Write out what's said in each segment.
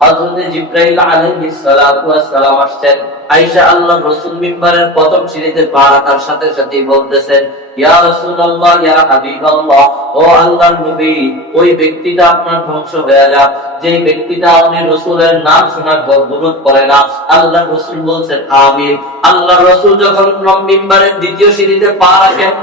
হযরত জিবরাইল আলাইহিস সালাতু ওয়াস সালাম আসছেন। আয়েশা আল্লাহর রাসূল মিম্বারের প্রথম সিঁড়িতে পা রাখার সাথে সাথেই বলতেছেন, ইয়া রাসূলুল্লাহ, ইয়া হাবিবাল্লাহ, ও আল্লাহর নবী, ওই ব্যক্তিটা আপনার ধ্বংস হয়ে যাক যে ব্যক্তিটা আপনি রাসূলের নাম শোনার পর দুরূদ পড়ে না। আল্লাহর রাসূল বলছেন আমিন। আল্লাহর রাসূল যখন মিম্বারের দ্বিতীয় সিঁড়িতে পা রাখেন,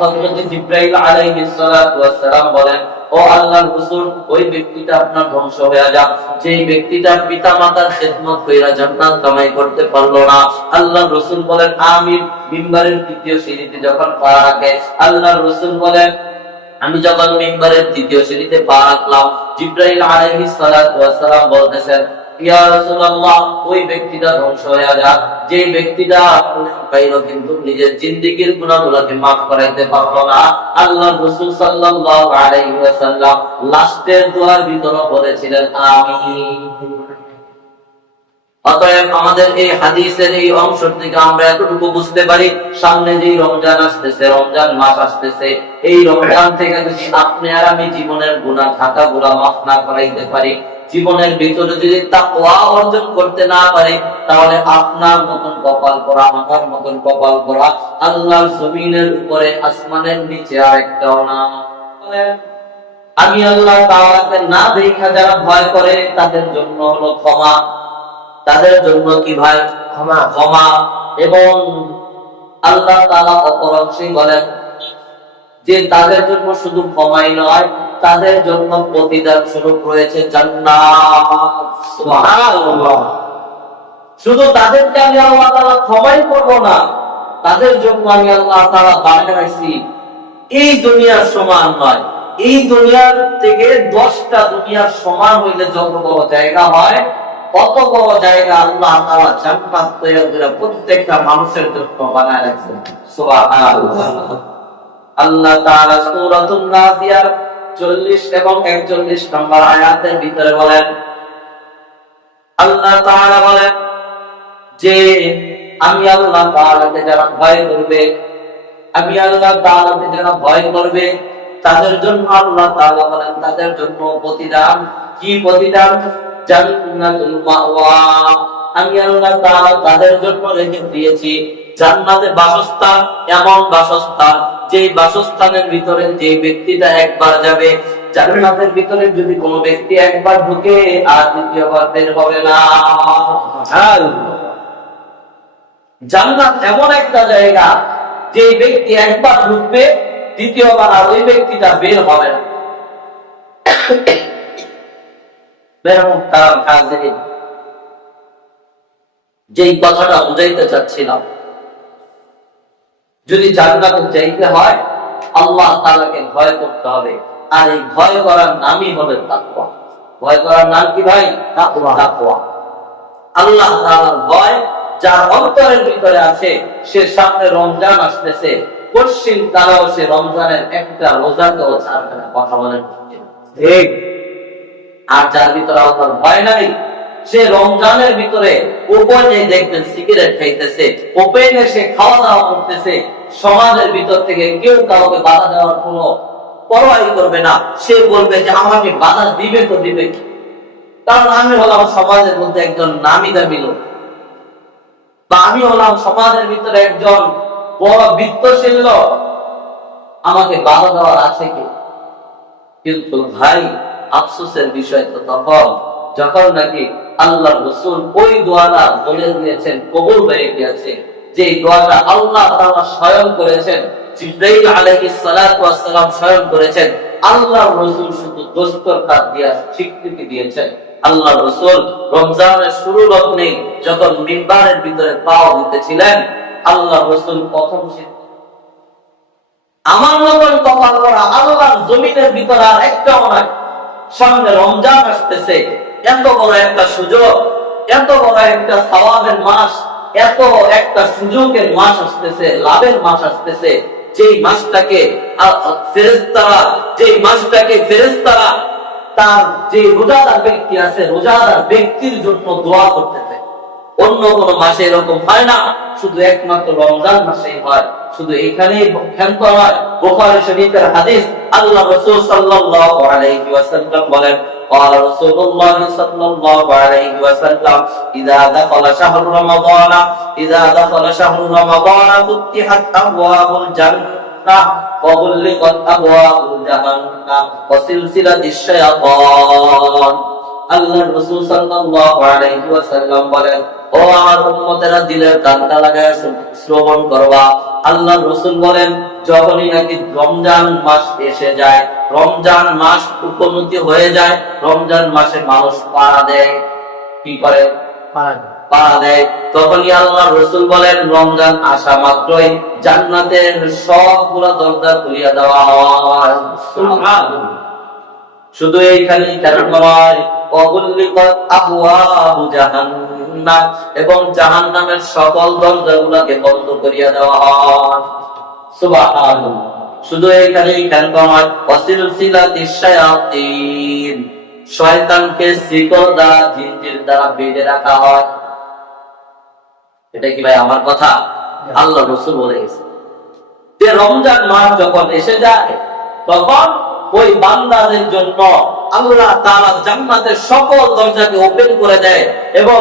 হযরত জিবরাইল আলাইহিস সালাতু ওয়াস সালাম বলেন, ও আল্লাহর রাসূল, ওই ব্যক্তিটা আপনার ধ্বংস হয়ে যাক যে ব্যক্তিটা পিতা মাতার খেদমত কইরা জান্নাত কামাই করতে পারলো না। আল্লাহর রাসূল বলেন আমিন। মিম্বারের তৃতীয় সিঁড়িতে যখন পা রাখে, আল্লাহর রাসূল বলেন, আমি যখন মিম্বারের তৃতীয় সিঁড়িতে পা রাখলাম, জিবরাইল আলাইহিস সালাতু ওয়াস সালাম বলতেছেন, ইয়া রাসূলুল্লাহ, ওই ব্যক্তিটা ধ্বংস হয়ে যাক যে ব্যক্তিটা পাইলো কিন্তু নিজের জিন্দেগীর গুনাহগুলোকে maaf করাইতে পারলো না। আল্লাহর রাসূল সাল্লাল্লাহু আলাইহি ওয়াসাল্লাম লাস্টের দোয়ার ভিতরে বলেছিলেন আমিন। অতএব আমাদের এই হাদিসের এই অংশ থেকে আমরা এতটুকু বুঝতে পারি, সামনে যে রমজান আসতেছে, রমজান মাস আসতেছে, এই রমজান থেকে যদি আপনি আর আমি জীবনের গুনাহ খাতাগুলো maaf না করাইতে পারি, জীবনের ভিতরে যদি তাকওয়া অর্জন করতে না পারি, তাহলে আপনার মতন কপাল করা, আমার মতন কপাল করা আল্লাহর জমিনের উপরে আসমানের নিচে আরেকটাও না। আমি আল্লাহ তাআলাকে না দেখা যারা ভয় করে তাদের জন্য হলো ক্ষমা, তাদের জন্য কি ভাই? ক্ষমা। এবং আল্লাহ তাআলা অপর অংশে বলেন যে তাদের জন্য শুধু ক্ষমাই নয়, তাদের জন্য প্রতিদান স্বরূপ রয়েছে জান্নাত। সুবহানাল্লাহ। শুধু তাদেরকে আমি আল্লাহ তাআলা ক্ষমাই করব না, তাদের জন্য আমি আল্লাহ তাআলা বানিয়ে রাখছি এই দুনিয়ার সমান নয়, এই দুনিয়ার থেকে 10টা দুনিয়ার সমান হইলে যত বড় জায়গা হয়, কত বড় জায়গা আল্লাহ তাআলা জান্নাত তৈরি করে প্রত্যেকটা মানুষের জন্য বানায় রাখছেন। সুবহানাল্লাহ। আল্লাহ তাআলা সূরাতুন নাজিয়ার 40 এবং 41 নম্বর আয়াতের ভিতরে বলেন, আল্লাহ তাআলা বলেন যে আমি আল্লাহ তাআলাকে যারা ভয় করবে, আমি আল্লাহ তাআলাকে যারা ভয় করবে তাদের জন্য আল্লাহ তাআলা বলেন তাদের জন্য প্রতিদান। কি প্রতিদান? জান্নাতুল মাওয়া। আমি আল্লাহ তাআলা তাদের জন্য রেখে দিয়েছি জান্নাতে বাসস্থান, এমন বাসস্থান যে বাসস্থানের ভিতরে যে ব্যক্তিটা একবার যাবে, জান্নাতের ভিতরে যদি কোনো ব্যক্তি একবার ঢুকে আর দ্বিতীয়বার বের হবে না। জান্নাত এমন একটা জায়গা যে ব্যক্তি একবার ঢুকবে, দ্বিতীয়বার আর ওই ব্যক্তিটা বের হবে না। যেই কথাটা বুঝাইতে চাচ্ছিলাম, যদি জান্নাতে যাইতে হয় আল্লাহ তাআলাকে ভয় করতে হবে, আর এই ভয় করার নামই হলো তাকওয়া। ভয় করার নাম কি ভাই? তাকওয়া। আল্লাহ তাআলার ভয় যার অন্তরের ভিতরে আছে, সে সামনে রমজান আসতেছে, পশ্চিম তারাও সে রমজানের একটা রোজাকেও ছাড়বে না। কথা বলেন ঠিক? আর যার ভিতরে আল্লাহর ভয় নাই, সে রমজানের ভিতরে ওপেনে দেখবেন সিগারেট খাইতেছে, ওপেনে সে খাওয়া দাওয়া করতেছে, সমাজের ভিতর থেকে কেউ কাউকে বাধা দেওয়ার কোনো পরোয়াই করবে না। সে বলবে যে আমাকে বাধা দিবে তো দিবে, কারণ আমি হলাম সমাজের মধ্যে একজন নামি দামি লোক, বা আমি হলাম সমাজের ভিতরে একজন বড় বিত্তশীল লোক, আমাকে বাধা দেওয়ার আছে কি? কিন্তু ভাই, আফসোসের বিষয় তো তখন যখন নাকি আল্লাহর রাসূল ওই দোয়াটা বলে দিয়েছেন, কবুল হয়ে গিয়েছে, যে দোয়াটা আল্লাহ তাআলা স্বয়ং করেছেন, জিবরাইল আলাইহিস সালাতু ওয়াস সালাম স্বয়ং করেছেন, আল্লাহর রাসূল শুধু দস্তরখাত দিয়া স্বীকৃতি দিয়েছেন। আল্লাহর রাসূল রমজানের শুরু লগ্নে যখন মিম্বারের ভিতরে পা দিতেছিলেন, আল্লাহর রাসূল প্রথম আমার মতন কপাল করা আল্লাহর জমিনের ভিতরে আর একটাও নাই। সামনে রমজান আসতেছে, এত বড় একটা সুযোগ, এত বড় একটা সওয়াবের মাস, এত একটা সুযোগের মাস আসতেছে, লাভের মাস আসতেছে, যেই মাসটাকে ফেরেশতারা তার যে রোজাদার ব্যক্তি আছে, রোজাদার ব্যক্তির জন্য দোয়া করতেছে। অন্য কোন মাসে এরকম হয় না, শুধু একমাত্র রমজান মাসেই হয়। শুধু এখানেই ক্ষান্ত হয়। বুখারী শরীফের হাদিস, আল্লাহ রাসূল সাল্লাল্লাহু আলাইহি ওয়াসাল্লাম বলেন, قال رسول الله صلى الله عليه وسلم إذا دخل شهر رمضان فتحت أبواب الجنة وغلقت أبواب جهنم وسلسلة الشيطان আল্লাহর রাসূল সাল্লাল্লাহু আলাইহি ওয়াসাল্লাম বলেন, ও আমার উম্মতেরা, দিলের কানটা লাগায় শ্রবণ করবা। আল্লাহর রাসূল বলেন, যখনই নাকি রমজান মাস এসে যায়, রমজান মাস উপনীত হয়ে যায়, রমজান মাসে মানুষ পাড়া দেয়। কি করে? পাড়া দেয়। তখনই আল্লাহর রাসূল বলেন, রমজান আসা মাত্রই জান্নাতের সবগুলা দরজা খুলিয়া দেওয়া হয়। সুবহানাল্লাহ। শুধু এইখানেই কেন নয়, এবং জাহান্নামের সকল দরজাগুলোকে বন্ধ করিয়া দেওয়া হয়। সুবহানাল্লাহ। শুধু এইখানেই কেন নয়, ওয়াসিলসিলাতিশ শায়াতিন, শয়তানকে শিকল দ্বারা, জিনজির দ্বারা বেঁধে রাখা হয়। এটা কি ভাই আমার কথা? আল্লাহ রাসূল বলে গেছে যে রমজান মাস যখন এসে যায়, তখন ওই বান্দাদের জন্য আল্লাহ তাআলা জান্নাতের সকল দরজাকে ওপেন করে দেয় এবং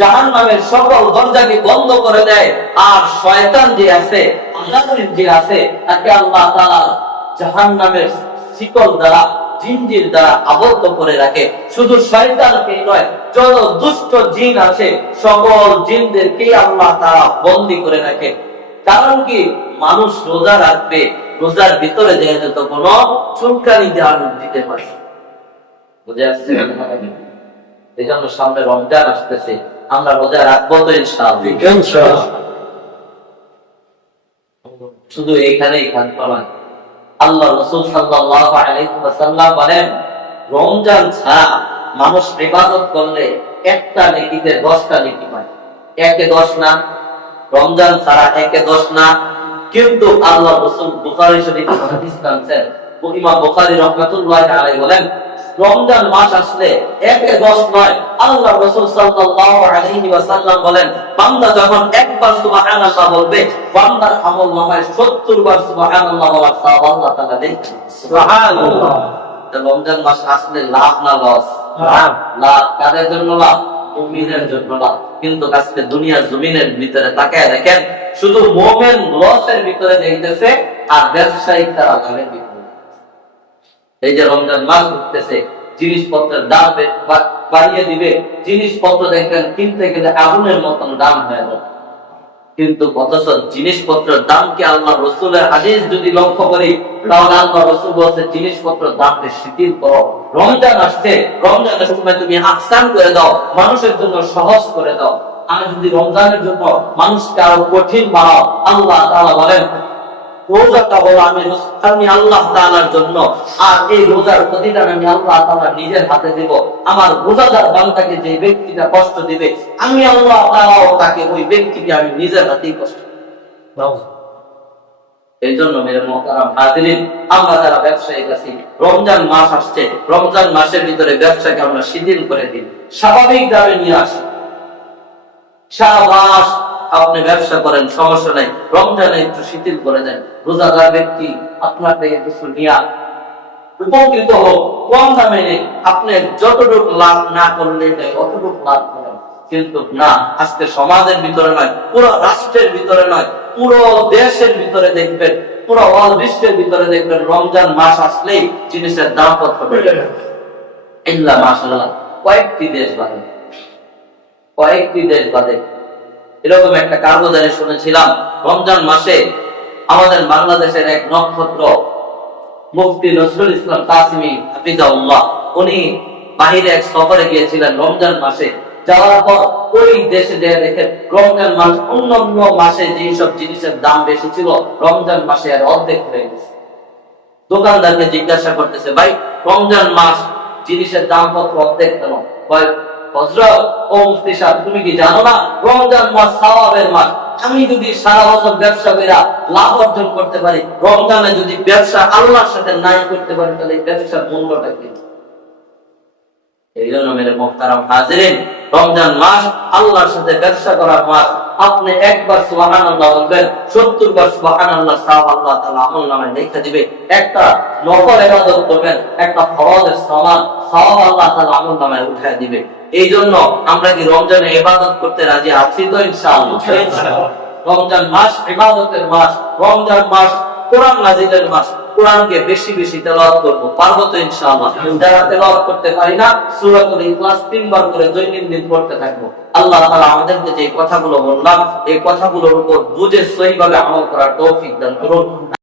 জাহান্নামের সকল দরজাকে বন্ধ করে দেয়। আর শয়তান যে আছে, আযাবের যে আছে, তাকে আল্লাহ তাআলা জাহান্নামের শিকল দ্বারা, জিনজির দ্বারা আবদ্ধ করে রাখে। শুধু শয়তানকে নয়, যত দুষ্ট জিন আছে সকল জিনদেরকে আল্লাহ তাআলা বন্দী করে রাখে। কারণ কি? মানুষ রোজা রাখবে, রোজার ভিতরে দেখা যেত কোন চুলকানি দিতে পারে। বুঝে আসছে? এই জন্য সামনে রমজান আসতেছে, আমরা রোজা রাখবো তো ইনশাআল্লাহ। শুধু এইখানেই থাকতে নয়, আল্লাহ রাসূল সাল্লাল্লাহু আলাইহি ওয়াসাল্লাম বলেন, রমজান ছাড়া মানুষ ইবাদত করলে একটা নেকিতে 10টা নেকি পায়। 1-10 না, রমজান ছাড়া 1-10 না। কিন্তু আল্লাহ রাসূল বুখারী শরীফে হাদিস আনছেন, ইমাম বুখারী রাহমাতুল্লাহি আলাইহি বলেন, রমজান মাস আসলে 1-10 নয়, আল্লাহ রাসূল সাল্লাল্লাহু আলাইহি ওয়াসাল্লাম বলেন, বান্দা যখন একবার সুবহানাল্লাহ বলবে, বান্দার আমলনামায় 70 বার সুবহানাল্লাহ বলার সওয়াব আল্লাহ তাআলা দেন। সুবহানাল্লাহ। রমজান মাস আসলে লাভ না লস? লাভ। কাদের জন্য লাভ? মুমিনের জন্য লাভ। কিন্তু আজকে দুনিয়ার জমিনের ভিতরে তাকায় দেখেন, শুধু মুমিন লসের ভিতরে যাইতেছে আর ব্যবসায়িক তারা লাভের ভিতরে। এই যে রমজান মাস উঠতেছে, জিনিসপত্রের দাম বাড়িয়ে দিবে, জিনিসপত্র দেখবেন কিনতে গেলে আগুনের মতন দাম হয়ে যাবে। কিন্তু অথচ জিনিসপত্রের দামকে আল্লাহ রাসূলের হাদিস যদি লক্ষ্য করি, তাহলে আল্লাহ রাসূল বলছে জিনিসপত্রের দামকে শিথিল করো। রমজান আসছে, রমজানের সময় তুমি আহসান করে দাও, মানুষের জন্য সহজ করে দাও। আর যদি রমজানের জন্য মানুষকে আরো কঠিন বানাও, আল্লাহ তাআলা বলেন, রোজাটা হলো আমি আল্লাহ তাআলার জন্য, আর এই রোজার প্রতিদান আমি আল্লাহ তাআলা নিজের হাতে দেব। আমার রোজাদার বান্দাকে যে ব্যক্তিটা কষ্ট দিবে, আমি আল্লাহ তাআলাও তাকে, ওই ব্যক্তিকে আমি নিজের হাতেই কষ্ট দেব। এই জন্য মেরে মুহতারাম হাজিরিন, আমরা যারা ব্যবসায়ী আছি, রমজান মাস আসছে, রমজান মাসের ভিতরে ব্যবসাকে আমরা শিথিল করে দিই, স্বাভাবিক দামে নিয়ে আসি। সারা মাস আপনি ব্যবসা করেন, সমস্যা নাই, রমজানে একটু শিথিল করে দেন। রোজাদার ব্যক্তি আপনার থেকে কিছু নিয়ে উপকৃত হোক, কম দামে নেই, আপনি যতটুকু লাভ না করলে অতটুকু লাভ করেন। কিন্তু না, আজকে সমাজের ভিতরে নয়, পুরো রাষ্ট্রের ভিতরে নয়, পুরো দেশের ভিতরে দেখবেন, পুরো ওয়ার্ল্ড বিশ্বের ভিতরে দেখবেন, রমজান মাস আসলেই জিনিসের দাম কত বেড়ে যায়। ইল্লা মাশাআল্লাহ কয়েকটি দেশ বাদে এরকম একটা কাগজে শুনেছিলাম, রমজান মাসে আমাদের বাংলাদেশের এক নক্ষত্র মুফতি নজরুল ইসলাম কাসিমি হাফিজাহুল্লাহ, উনি বাহিরে এক সফরে গিয়েছিলেন রমজান মাসে। যাওয়ার পর ওই দেশে যে দেখেন রমজান মাস অন্যান্য মাসে যে সব জিনিসের দাম বেশি ছিল, রমজান মাসে আর অর্ধেক হয়ে গেছে। দোকানদারকে জিজ্ঞাসা করতেছে, ভাই রমজান মাস জিনিসের দাম কত অর্ধেক কেন? হযরত, ও মুফতি সাহেব, তুমি কি জানো না রমজান মাস সওয়াবের মাস? আমি যদি সারা বছর ব্যবসা করে লাভ অর্জন করতে পারি, রমজানে যদি ব্যবসা আল্লাহর সাথে নাই করতে পারি, তাহলে ব্যবসার মূল্যটা কি? এই জন্য মেরে মুহতারাম হাজিরিন, রমজান মাস আল্লাহর সাথে ব্যবসা করার মাস। আপনি একবার সুবহানাল্লাহ বলবেন, 70 বার সুবহানাল্লাহ সওয়াব আল্লাহ তাআলা আমলনামায় লিখে দিবে। একটা নফল ইবাদত করবেন, একটা ফরজের সমান সওয়াব আল্লাহ তাআলা আমলনামায় উঠায় দিবে। এই জন্য আমরা কি রমজানে ইবাদত করতে রাজি আছি তো? ইনশাআল্লাহ। রমজান মাস ইবাদতের মাস, রমজান মাস কোরআন নাযিলের মাস। কোরআনকে বেশি বেশি তেলাওয়াত করব, পারবো তো ইনশাআল্লাহ। যারা তেলাওয়াত করতে পারি না, সূরাতুল ইখলাস 3 বার করে দৈনন্দিন পড়তে থাকবো। আল্লাহ তাআলা আমাদেরকে যে কথাগুলো বললাম, এই কথাগুলোর উপর বুঝে সহিভাবে আমল করার তৌফিক দান করুন।